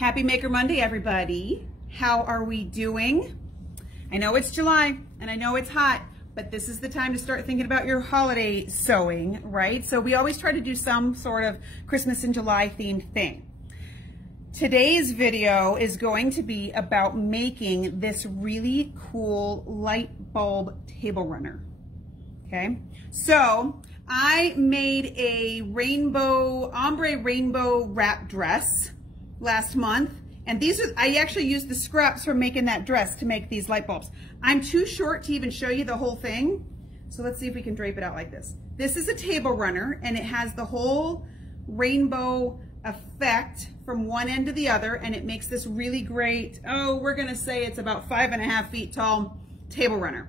Happy Maker Monday, everybody. How are we doing? I know it's July and I know it's hot, but this is the time to start thinking about your holiday sewing, right? So we always try to do some sort of Christmas in July themed thing. Today's video is going to be about making this really cool light bulb table runner, okay? So I made a ombre rainbow wrap dress last month, and I actually used the scraps from making that dress to make these light bulbs. I'm too short to even show you the whole thing, so let's see if we can drape it out like this. This is a table runner, and it has the whole rainbow effect from one end to the other, and it makes this really great, we're gonna say it's about 5.5 feet tall table runner.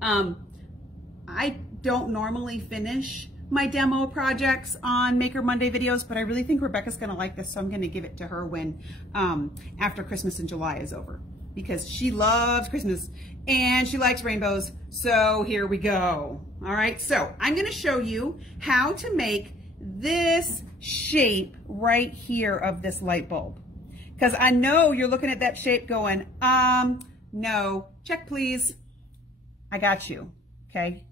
I don't normally finish my demo projects on Maker Monday videos, but I really think Rebecca's gonna like this, so I'm gonna give it to her when after Christmas in July is over, because she loves Christmas and she likes rainbows. So here we go. All right, so I'm gonna show you how to make this shape right here of this light bulb, because I know you're looking at that shape going, no, check please. I got you, okay?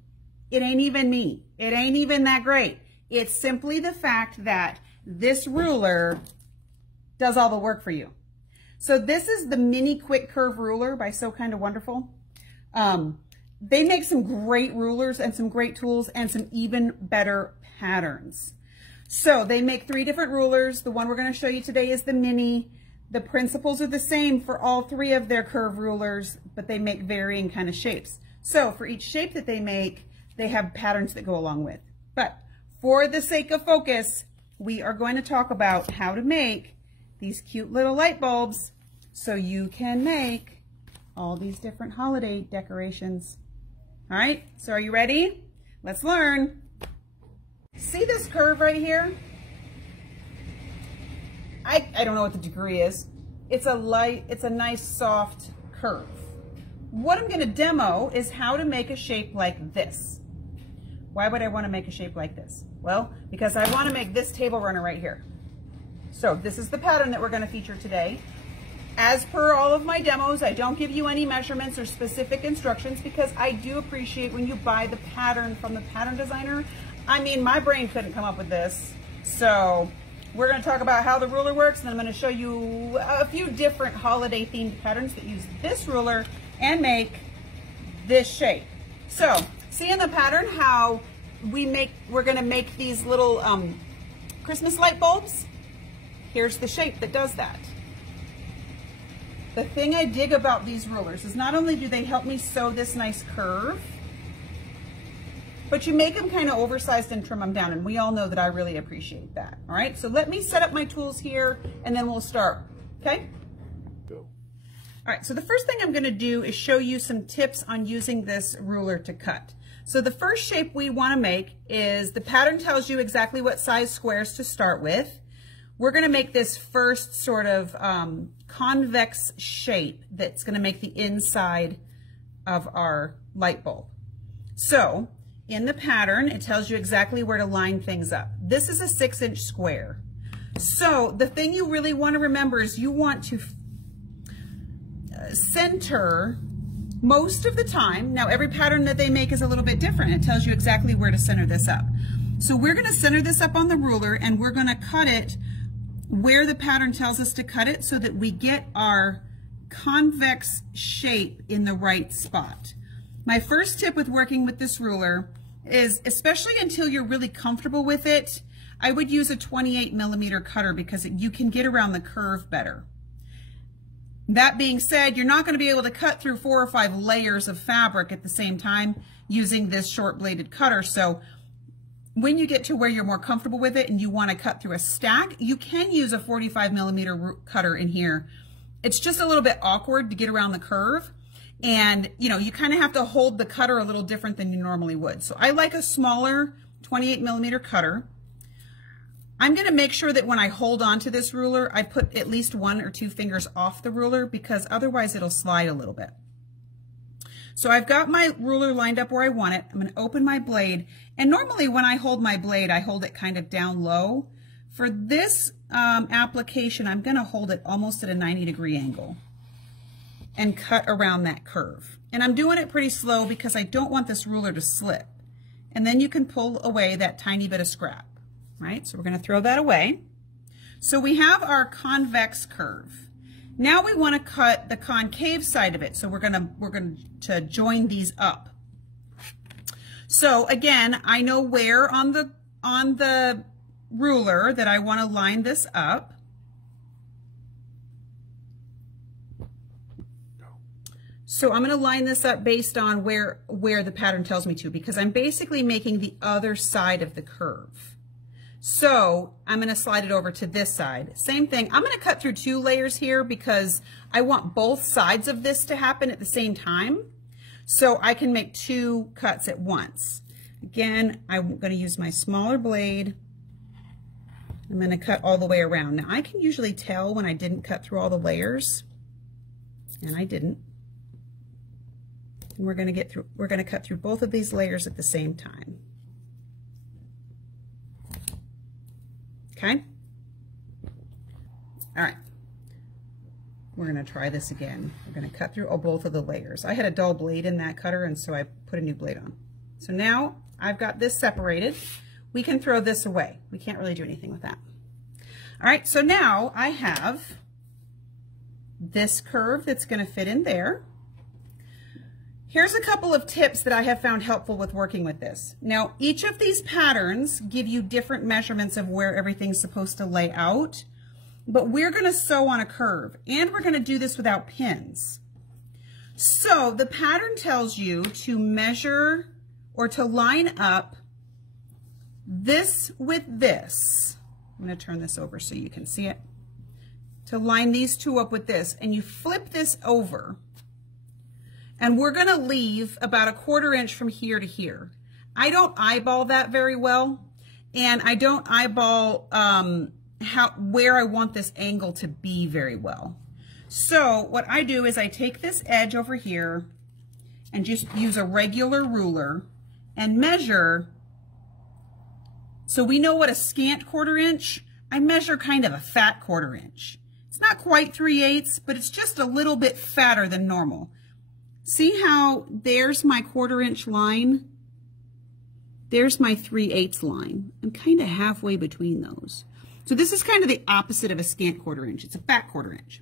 It ain't even me. It ain't even that great. It's simply the fact that this ruler does all the work for you. So this is the mini quick curve ruler by So Kinda Wonderful. They make some great rulers and some great tools and some even better patterns. So they make 3 different rulers. The one we're going to show you today is the mini. The principles are the same for all 3 of their curve rulers, but they make varying kind of shapes. So for each shape that they make, they have patterns that go along with. But for the sake of focus, we are going to talk about how to make these cute little light bulbs so you can make all these different holiday decorations. All right, so are you ready? Let's learn. See this curve right here? I don't know what the degree is. It's a nice soft curve. What I'm gonna demo is how to make a shape like this. Why would I want to make a shape like this? Well, because I want to make this table runner right here. So this is the pattern that we're going to feature today. As per all of my demos, I don't give you any measurements or specific instructions because I do appreciate when you buy the pattern from the pattern designer. I mean, my brain couldn't come up with this. So we're going to talk about how the ruler works, and then I'm going to show you a few different holiday themed patterns that use this ruler and make this shape. So see in the pattern how we're gonna make these little Christmas light bulbs? Here's the shape that does that. The thing I dig about these rulers is not only do they help me sew this nice curve, but you make them kind of oversized and trim them down, and we all know that I really appreciate that. All right, so let me set up my tools here and then we'll start, okay? Go. All right, so the first thing I'm gonna do is show you some tips on using this ruler to cut. So the first shape we want to make is, the pattern tells you exactly what size squares to start with. We're going to make this first sort of convex shape that's going to make the inside of our light bulb. So in the pattern, it tells you exactly where to line things up. This is a 6-inch square. So the thing you really want to remember is you want to center most of the time. Now every pattern that they make is a little bit different. It tells you exactly where to center this up. So we're going to center this up on the ruler, and we're going to cut it where the pattern tells us to cut it so that we get our convex shape in the right spot. My first tip with working with this ruler is, especially until you're really comfortable with it, I would use a 28mm cutter because you can get around the curve better. That being said, you're not going to be able to cut through 4 or 5 layers of fabric at the same time using this short bladed cutter. So when you get to where you're more comfortable with it and you want to cut through a stack, you can use a 45mm cutter in here. It's just a little bit awkward to get around the curve, and you kind of have to hold the cutter a little different than you normally would. So I like a smaller 28mm cutter. I'm going to make sure that when I hold on to this ruler, I put at least 1 or 2 fingers off the ruler, because otherwise it'll slide a little bit. So I've got my ruler lined up where I want it. I'm going to open my blade, and normally when I hold my blade, I hold it kind of down low For this application, I'm going to hold it almost at a 90-degree angle and cut around that curve. And I'm doing it pretty slow because I don't want this ruler to slip. And then you can pull away that tiny bit of scrap, right? So we're going to throw that away. So we have our convex curve. Now we want to cut the concave side of it. So we're going to join these up. So again, I know where on the ruler that I want to line this up. So I'm going to line this up based on where the pattern tells me to, because I'm basically making the other side of the curve. So I'm going to slide it over to this side. Same thing. I'm going to cut through 2 layers here because I want both sides of this to happen at the same time. So I can make 2 cuts at once. Again, I'm going to use my smaller blade. I'm going to cut all the way around. Now I can usually tell when I didn't cut through all the layers, and I didn't. And we're going to cut through both of these layers at the same time. Okay? All right. We're going to try this again. We're going to cut through both of the layers. I had a dull blade in that cutter, and so I put a new blade on. So now I've got this separated. We can throw this away. We can't really do anything with that. All right, so now I have this curve that's going to fit in there. Here's a couple of tips that I have found helpful with working with this. Now, each of these patterns give you different measurements of where everything's supposed to lay out, but we're going to sew on a curve, and we're going to do this without pins. So the pattern tells you to measure or to line up this with this. I'm going to turn this over so you can see it. To line these 2 up with this, and you flip this over. And we're going to leave about a 1/4 inch from here to here. I don't eyeball that very well, and I don't eyeball where I want this angle to be very well. So what I do is I take this edge over here and just use a regular ruler and measure. So we know what a scant 1/4 inch, I measure kind of a fat 1/4 inch. It's not quite 3/8, but it's just a little bit fatter than normal. See how there's my 1/4 inch line? There's my 3/8 line. I'm kind of halfway between those. So this is kind of the opposite of a scant 1/4 inch. It's a fat 1/4 inch.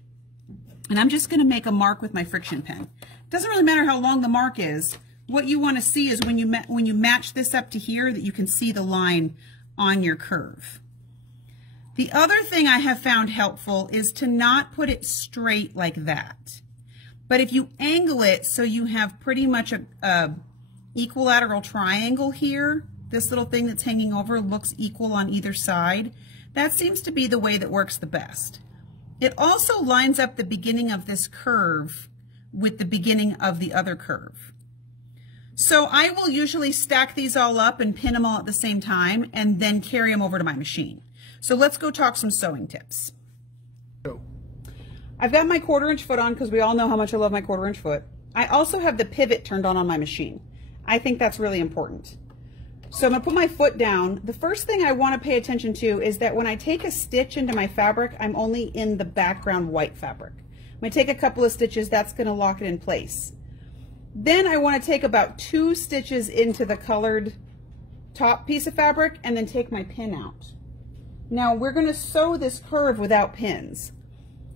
And I'm just going to make a mark with my friction pen. It doesn't really matter how long the mark is. What you want to see is when you match this up to here, that you can see the line on your curve. The other thing I have found helpful is to not put it straight like that. But if you angle it so you have pretty much a equilateral triangle here, this little thing that's hanging over looks equal on either side, that seems to be the way that works the best. It also lines up the beginning of this curve with the beginning of the other curve. So I will usually stack these all up and pin them all at the same time and then carry them over to my machine. So let's go talk some sewing tips. I've got my 1/4 inch foot on because we all know how much I love my 1/4 inch foot. I also have the pivot turned on my machine. I think that's really important. So I'm going to put my foot down. The first thing I want to pay attention to is that when I take a stitch into my fabric, I'm only in the background white fabric. I'm going to take a couple of stitches, that's going to lock it in place. Then I want to take about 2 stitches into the colored top piece of fabric and then take my pin out. Now we're going to sew this curve without pins.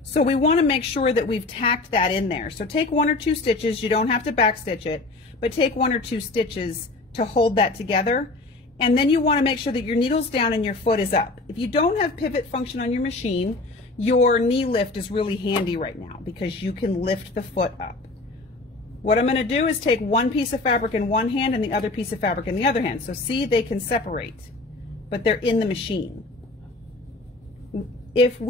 So we want to make sure that we've tacked that in there. So take 1 or 2 stitches, you don't have to back stitch it, but take 1 or 2 stitches to hold that together. And then you want to make sure that your needle's down and your foot is up. If you don't have pivot function on your machine, your knee lift is really handy right now because you can lift the foot up. What I'm going to do is take one piece of fabric in one hand and the other piece of fabric in the other hand. So see, they can separate, but they're in the machine. If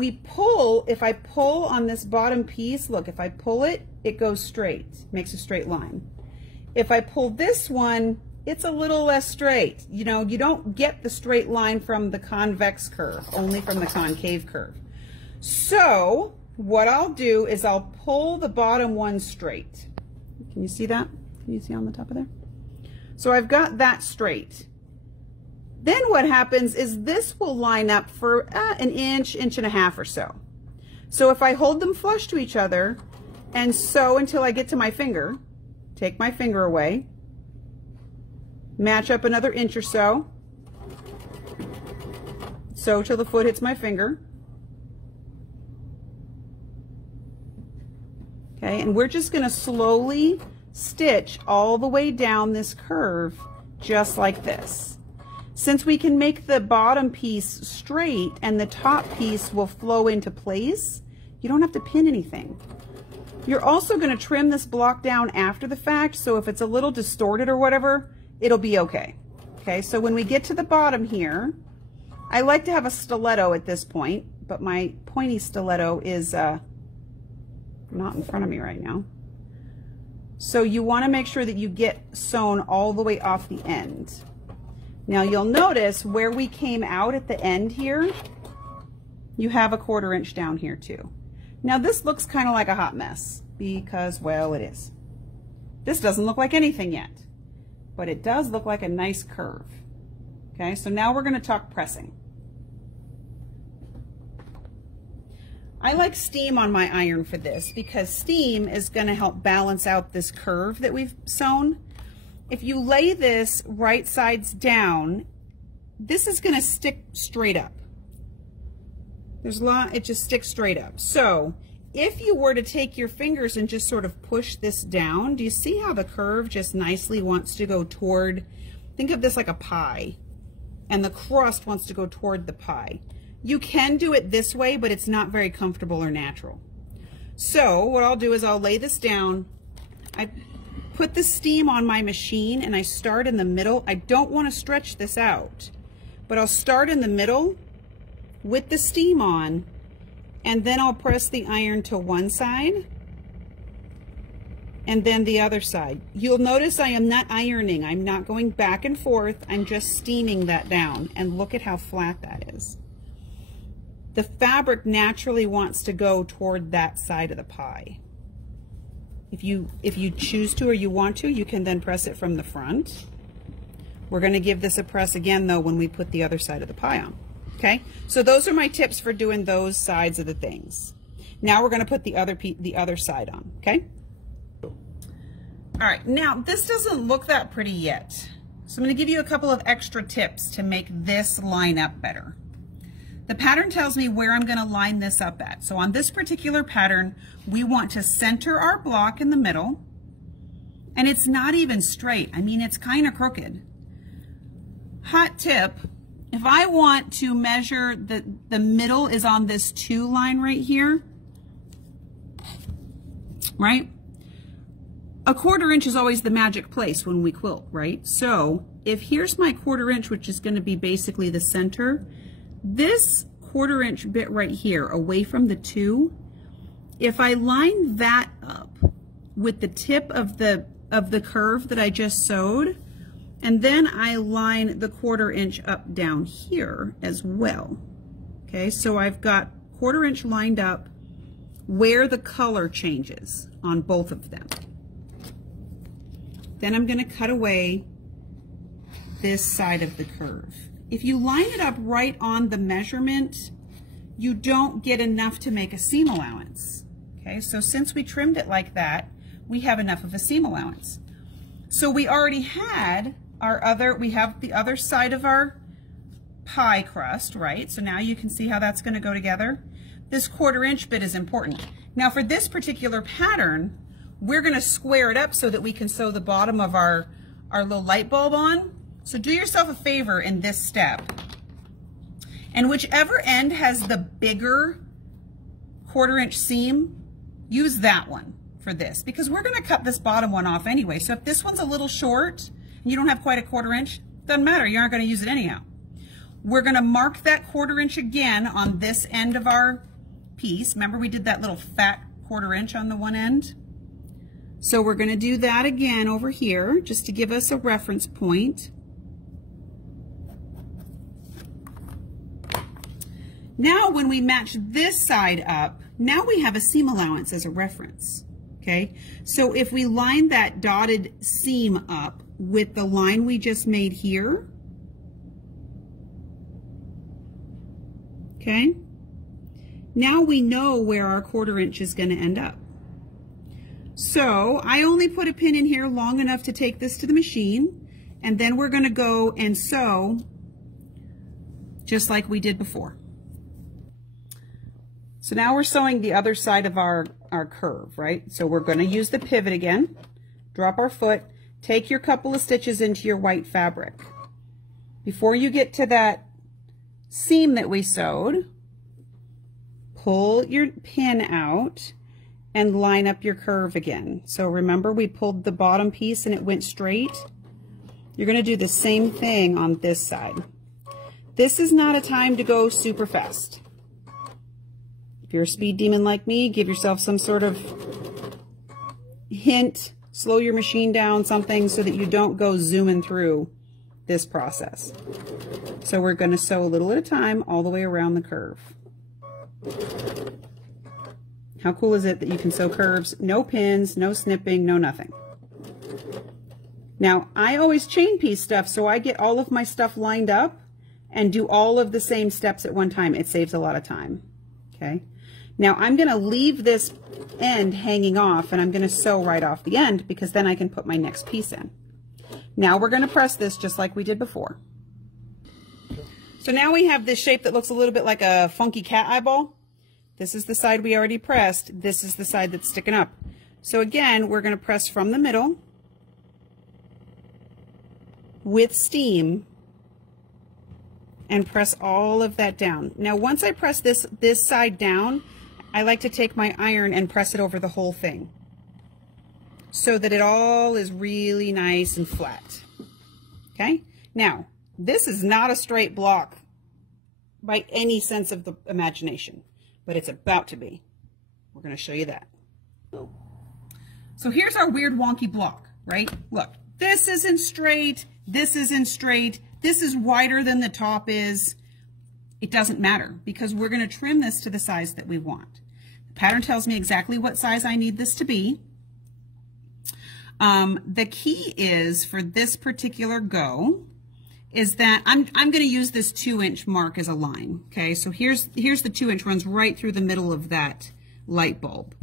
I pull on this bottom piece, look, if I pull it, it goes straight, makes a straight line. If I pull this one, it's a little less straight. You know, you don't get the straight line from the convex curve, only from the concave curve. So what I'll do is I'll pull the bottom one straight. Can you see that? Can you see on the top of there? So I've got that straight. Then what happens is this will line up for an inch, inch and a half or so. So if I hold them flush to each other and sew until I get to my finger, take my finger away, match up another inch or so, sew till the foot hits my finger. Okay, and we're just going to slowly stitch all the way down this curve just like this. Since we can make the bottom piece straight and the top piece will flow into place, you don't have to pin anything. You're also going to trim this block down after the fact, so if it's a little distorted or whatever, it'll be okay. Okay, so when we get to the bottom here, I like to have a stiletto at this point, but my pointy stiletto is not in front of me right now. So you want to make sure that you get sewn all the way off the end. Now you'll notice where we came out at the end here, you have a 1/4 inch down here too. Now this looks kind of like a hot mess because, well, it is. This doesn't look like anything yet, but it does look like a nice curve. Okay, so now we're going to talk pressing. I like steam on my iron for this because steam is going to help balance out this curve that we've sewn. If you lay this right sides down, this is going to stick straight up. It just sticks straight up. So if you were to take your fingers and just sort of push this down, do you see how the curve just nicely wants to go toward, think of this like a pie, and the crust wants to go toward the pie. You can do it this way, but it's not very comfortable or natural. So what I'll do is I'll lay this down. I put the steam on my machine and I start in the middle. I don't want to stretch this out, but I'll start in the middle with the steam on, and then I'll press the iron to one side and then the other side. You'll notice I am not ironing. I'm not going back and forth. I'm just steaming that down, and look at how flat that is. The fabric naturally wants to go toward that side of the pie. If you choose to or you want to, you can then press it from the front. We're going to give this a press again though when we put the other side of the pie on. Okay, so those are my tips for doing those sides of the things. Now we're going to put the other side on. Okay. All right, now this doesn't look that pretty yet, so I'm going to give you a couple of extra tips to make this line up better. The pattern tells me where I'm going to line this up at. So on this particular pattern, we want to center our block in the middle, and it's not even straight. I mean, it's kind of crooked. Hot tip, if I want to measure the middle is on this 2 line right here, right? A 1/4 inch is always the magic place when we quilt, right? So if here's my 1/4 inch, which is going to be basically the center, this 1/4 inch bit right here away from the 2, if I line that up with the tip of the curve that I just sewed, and then I line the 1/4 inch up down here as well. Okay, so I've got 1/4 inch lined up where the color changes on both of them. Then I'm going to cut away this side of the curve. If you line it up right on the measurement, you don't get enough to make a seam allowance. Okay, so since we trimmed it like that, we have enough of a seam allowance. So we already had we have the other side of our pie crust, right? So now you can see how that's going to go together. This 1/4 inch bit is important. Now for this particular pattern, we're going to square it up so that we can sew the bottom of our little light bulb on. So do yourself a favor in this step, and whichever end has the bigger 1/4 inch seam, use that one for this, because we're going to cut this bottom one off anyway. So if this one's a little short and you don't have quite a 1/4 inch, doesn't matter, you aren't going to use it anyhow. We're going to mark that 1/4 inch again on this end of our piece. Remember we did that little fat 1/4 inch on the one end? So we're going to do that again over here just to give us a reference point. Now when we match this side up, now we have a seam allowance as a reference, okay? So if we line that dotted seam up with the line we just made here, Okay? Now we know where our 1/4 inch is going to end up. So I only put a pin in here long enough to take this to the machine, and then we're going to go and sew just like we did before. So now we're sewing the other side of our curve, right? So we're going to use the pivot again, drop our foot, take your couple of stitches into your white fabric. Before you get to that seam that we sewed, pull your pin out and line up your curve again. So remember, we pulled the bottom piece and it went straight. You're going to do the same thing on this side. This is not a time to go super fast. If you're a speed demon like me, give yourself some sort of hint, slow your machine down, something, so that you don't go zooming through this process. So we're going to sew a little at a time all the way around the curve. How cool is it that you can sew curves, no pins, no snipping, no nothing. Now, I always chain piece stuff, so I get all of my stuff lined up and do all of the same steps at one time. It saves a lot of time. Okay. Now I'm going to leave this end hanging off, and I'm going to sew right off the end, because then I can put my next piece in. Now we're going to press this just like we did before. So now we have this shape that looks a little bit like a funky cat eyeball. This is the side we already pressed. This is the side that's sticking up. So again, we're going to press from the middle with steam and press all of that down. Now once I press this side down, I like to take my iron and press it over the whole thing so that it all is really nice and flat. Okay? Now, this is not a straight block by any sense of the imagination, but it's about to be. We're going to show you that. So here's our weird wonky block, right? Look, this isn't straight, this isn't straight, this is wider than the top is. It doesn't matter, because we're going to trim this to the size that we want. The pattern tells me exactly what size I need this to be. The key is, for this particular go, is that I'm going to use this 2-inch mark as a line. Okay, so here's the 2-inch, runs right through the middle of that light bulb.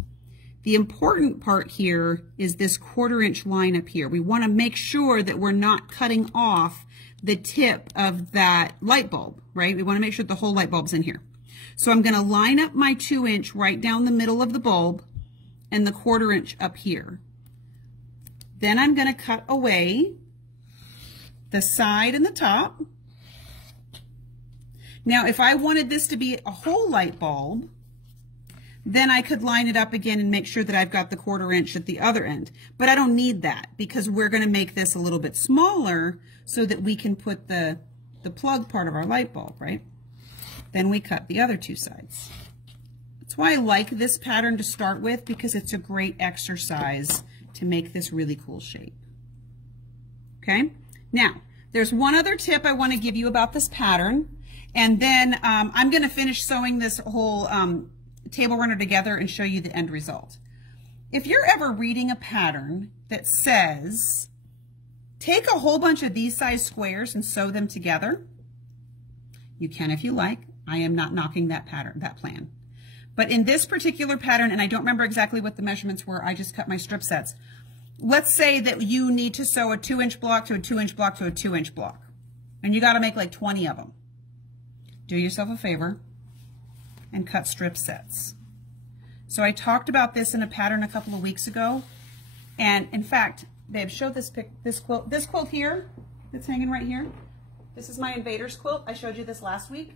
The important part here is this 1/4 inch line up here. We want to make sure that we're not cutting off the tip of that light bulb, right? We want to make sure the whole light bulb's in here. So I'm going to line up my 2-inch right down the middle of the bulb and the 1/4 inch up here. Then I'm going to cut away the side and the top. Now, if I wanted this to be a whole light bulb, then I could line it up again and make sure that I've got the 1/4 inch at the other end. But I don't need that, because we're going to make this a little bit smaller so that we can put the plug part of our light bulb, right? Then we cut the other two sides. That's why I like this pattern to start with, because it's a great exercise to make this really cool shape. Okay? Now, there's one other tip I want to give you about this pattern, and then I'm going to finish sewing this whole table runner together and show you the end result. If you're ever reading a pattern that says, take a whole bunch of these size squares and sew them together, you can if you like. I am not knocking that pattern, that plan. But in this particular pattern, and I don't remember exactly what the measurements were, I just cut my strip sets. Let's say that you need to sew a 2-inch block to a 2-inch block to a 2-inch block, and you got to make like 20 of them. Do yourself a favor and cut strip sets. So I talked about this in a pattern a couple of weeks ago, and in fact, babe, show this quilt here that's hanging right here. This is my Invaders quilt. I showed you this last week.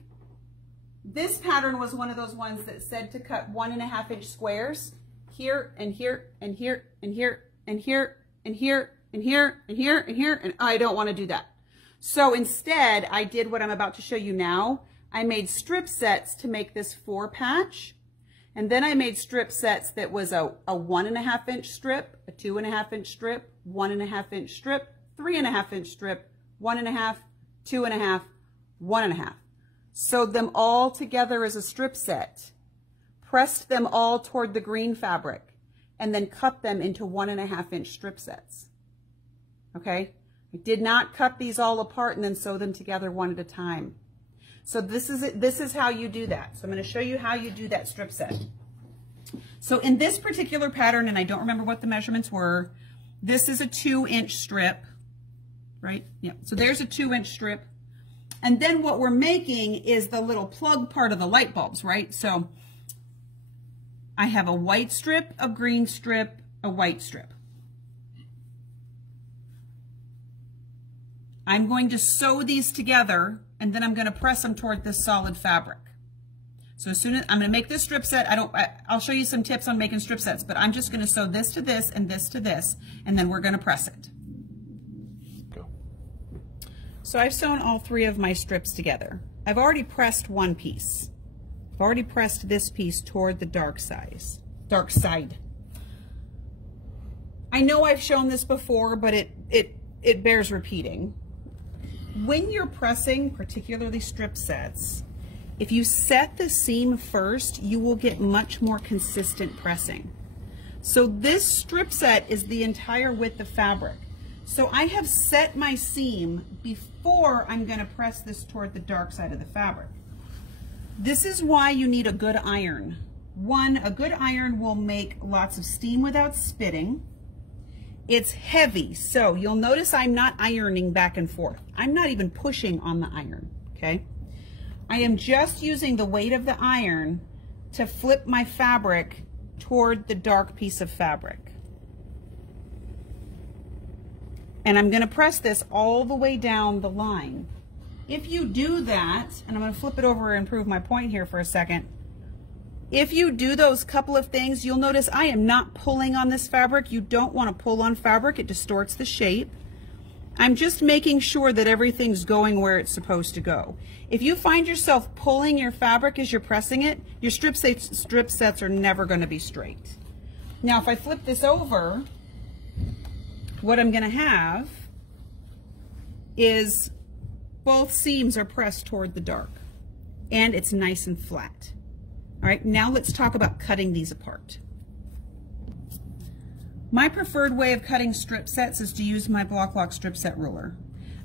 This pattern was one of those ones that said to cut 1.5-inch squares here and here and here and here and here and here and here and here and here, and I don't want to do that. So instead, I did what I'm about to show you now. I made strip sets to make this 4-patch, and then I made strip sets that was a 1.5-inch strip, a 2.5-inch strip, 1.5-inch strip, 3.5-inch strip, 1.5, 2.5, 1.5. Sewed them all together as a strip set, pressed them all toward the green fabric, and then cut them into 1.5-inch strip sets. Okay? I did not cut these all apart and then sew them together one at a time. So this is how you do that. So I'm going to show you how you do that strip set. So in this particular pattern, and I don't remember what the measurements were, this is a 2-inch strip, right? Yeah, so there's a 2-inch strip. And then what we're making is the little plug part of the light bulbs, right? So I have a white strip, a green strip, a white strip. I'm going to sew these together, and then I'm going to press them toward this solid fabric. So as soon as I'm going to make this strip set, I'll show you some tips on making strip sets, but I'm just going to sew this to this and this to this, and then we're going to press it. Go. So I've sewn all 3 of my strips together. I've already pressed one piece. I've already pressed this piece toward the dark side. I know I've shown this before, but it bears repeating. When you're pressing, particularly strip sets, if you set the seam first, you will get much more consistent pressing. So this strip set is the entire width of fabric. So I have set my seam before I'm going to press this toward the dark side of the fabric. This is why you need a good iron. One, a good iron will make lots of steam without spitting. It's heavy, so you'll notice I'm not ironing back and forth. I'm not even pushing on the iron, okay? I am just using the weight of the iron to flip my fabric toward the dark piece of fabric. And I'm going to press this all the way down the line. If you do that, and I'm going to flip it over and prove my point here for a second. If you do those couple of things, you'll notice I am not pulling on this fabric. You don't want to pull on fabric. It distorts the shape. I'm just making sure that everything's going where it's supposed to go. If you find yourself pulling your fabric as you're pressing it, your strip sets are never going to be straight. Now, if I flip this over, what I'm going to have is both seams are pressed toward the dark, and it's nice and flat. All right, now let's talk about cutting these apart. My preferred way of cutting strip sets is to use my Block Lock strip set ruler.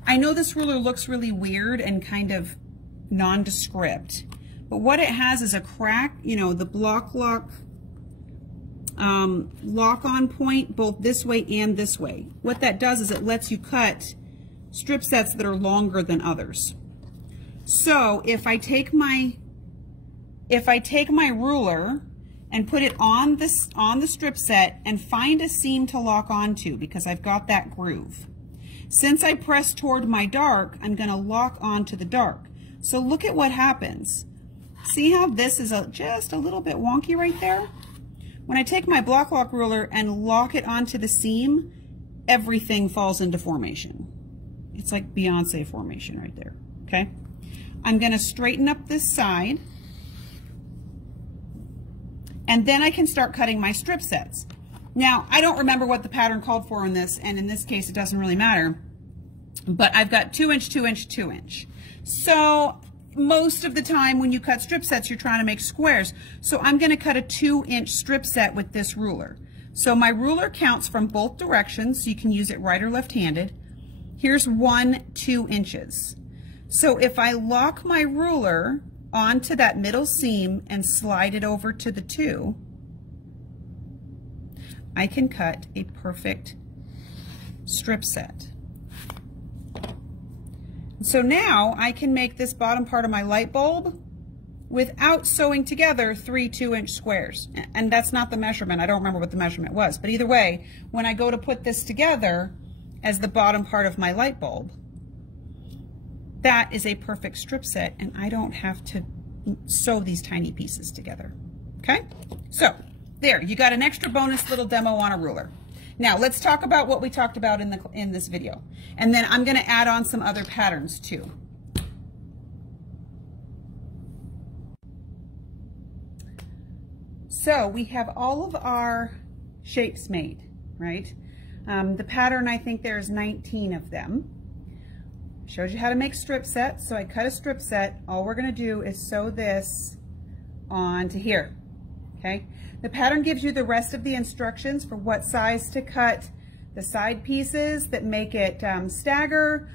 I know this ruler looks really weird and kind of nondescript, but what it has is a crack, you know, the Block Lock lock-on point both this way and this way. What that does is it lets you cut strip sets that are longer than others. So if I take my ruler and put it on the strip set and find a seam to lock onto, because I've got that groove. Since I press toward my dark, I'm going to lock onto the dark. So look at what happens. See how this is just a little bit wonky right there? When I take my Block Lock ruler and lock it onto the seam, everything falls into formation. It's like Beyonce formation right there, okay? I'm going to straighten up this side, and then I can start cutting my strip sets. Now, I don't remember what the pattern called for in this, and in this case, it doesn't really matter, but I've got 2-inch, 2-inch, 2-inch. So most of the time when you cut strip sets, you're trying to make squares. So I'm going to cut a 2-inch strip set with this ruler. So my ruler counts from both directions, so you can use it right or left-handed. Here's 2 inches. So if I lock my ruler onto that middle seam and slide it over to the 2, I can cut a perfect strip set. So now I can make this bottom part of my light bulb without sewing together 3 2-inch squares. And that's not the measurement. I don't remember what the measurement was, but either way, when I go to put this together as the bottom part of my light bulb, that is a perfect strip set, and I don't have to sew these tiny pieces together. Okay? So there, you got an extra bonus little demo on a ruler. Now let's talk about what we talked about in this video, and then I'm going to add on some other patterns too. So we have all of our shapes made, right? The pattern, I think there's 19 of them. Shows you how to make strip sets. So I cut a strip set. All we're going to do is sew this onto here. Okay. The pattern gives you the rest of the instructions for what size to cut the side pieces that make it stagger,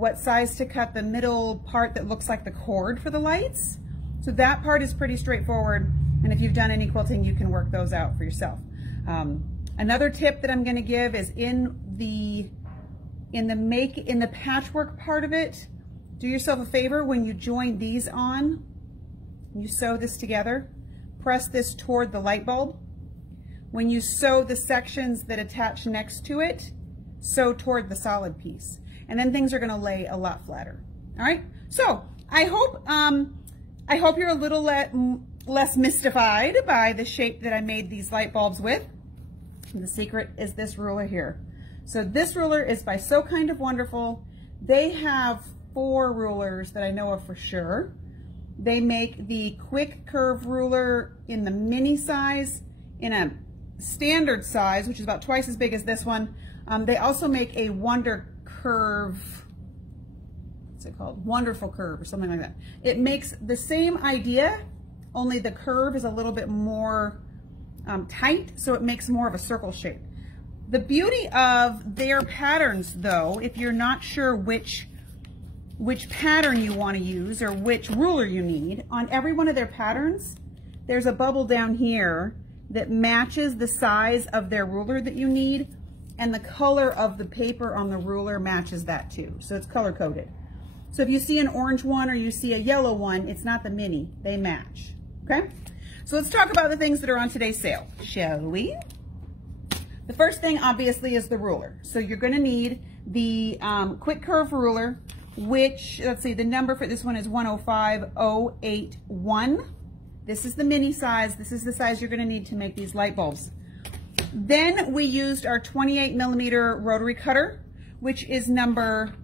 what size to cut the middle part that looks like the cord for the lights. So that part is pretty straightforward. And if you've done any quilting, you can work those out for yourself. Another tip that I'm going to give is in the patchwork part of it, do yourself a favor when you join these on, you sew this together, press this toward the light bulb. When you sew the sections that attach next to it, sew toward the solid piece. And then things are going to lay a lot flatter. All right. So I hope you're a little less mystified by the shape that I made these light bulbs with. And the secret is this ruler here. So this ruler is by So Kind of Wonderful. They have 4 rulers that I know of for sure. They make the quick curve ruler in the mini size, in a standard size, which is about twice as big as this one. They also make a Wonder Curve, what's it called? Wonderful Curve or something like that. It makes the same idea, only the curve is a little bit more tight, so it makes more of a circle shape. The beauty of their patterns, though, if you're not sure which pattern you want to use or which ruler you need, on every one of their patterns, there's a bubble down here that matches the size of their ruler that you need, and the color of the paper on the ruler matches that too. So it's color coded. So if you see an orange one or you see a yellow one, it's not the mini, they match, okay? So let's talk about the things that are on today's sale, shall we? The first thing obviously is the ruler. So you're gonna need the quick curve ruler, which, let's see, the number for this one is 105081. This is the mini size. This is the size you're gonna need to make these light bulbs. Then we used our 28mm rotary cutter, which is number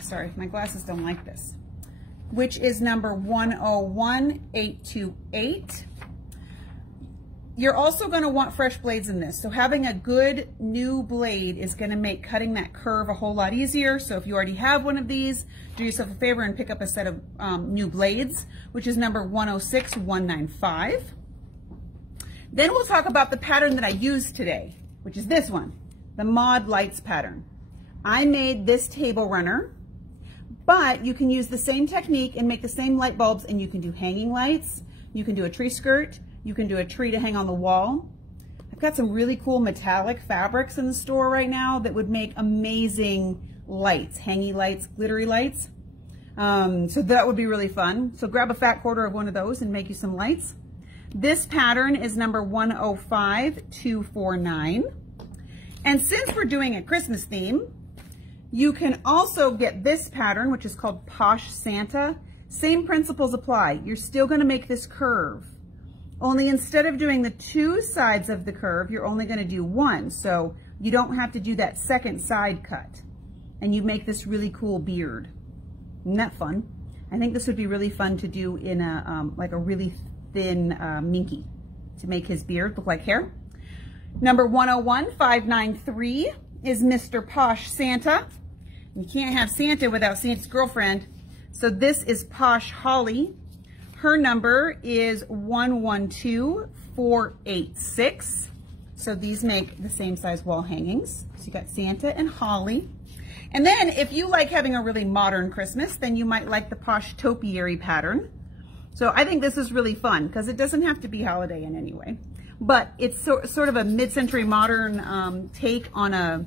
sorry, my glasses don't like this, which is number 101828. You're also going to want fresh blades in this. So having a good new blade is going to make cutting that curve a whole lot easier. So if you already have one of these, do yourself a favor and pick up a set of new blades, which is number 106195. Then we'll talk about the pattern that I used today, which is this one, the Mod Lights pattern. I made this table runner, but you can use the same technique and make the same light bulbs, and you can do hanging lights, you can do a tree skirt, you can do a tree to hang on the wall. I've got some really cool metallic fabrics in the store right now that would make amazing lights, hangy lights, glittery lights. So that would be really fun. So grab a fat quarter of one of those and make you some lights. This pattern is number 105249. And since we're doing a Christmas theme, you can also get this pattern, which is called Posh Santa. Same principles apply. You're still going to make this curve. Only instead of doing the 2 sides of the curve, you're only going to do 1. So you don't have to do that second side cut. And you make this really cool beard. Isn't that fun? I think this would be really fun to do in a like a really thin minky to make his beard look like hair. Number 101593 is Mr. Posh Santa. You can't have Santa without Santa's girlfriend. So this is Posh Holly. Her number is 112486. So these make the same size wall hangings. So you got Santa and Holly. And then if you like having a really modern Christmas, then you might like the Posh Topiary pattern. So I think this is really fun because it doesn't have to be holiday in any way, but it's sort of a mid-century modern take on a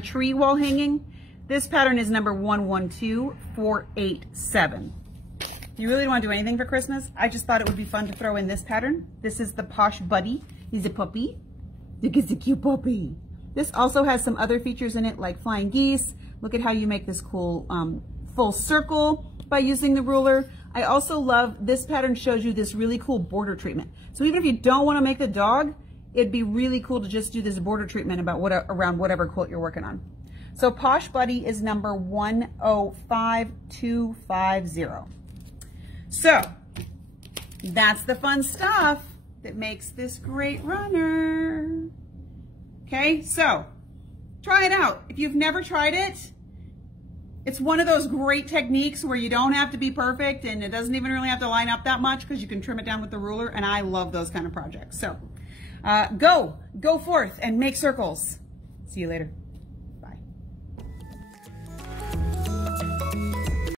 tree wall hanging. This pattern is number 112487. You really don't want to do anything for Christmas? I just thought it would be fun to throw in this pattern. This is the Posh Buddy. He's a puppy. Look, it's a cute puppy. This also has some other features in it like flying geese. Look at how you make this cool full circle by using the ruler. I also love this pattern, shows you this really cool border treatment. So even if you don't want to make the dog, it'd be really cool to just do this border treatment around whatever quilt you're working on. So Posh Buddy is number 105250. So that's the fun stuff that makes this great runner. Okay, so try it out. If you've never tried it, it's one of those great techniques where you don't have to be perfect and it doesn't even really have to line up that much because you can trim it down with the ruler, and I love those kind of projects. So go forth and make circles. See you later.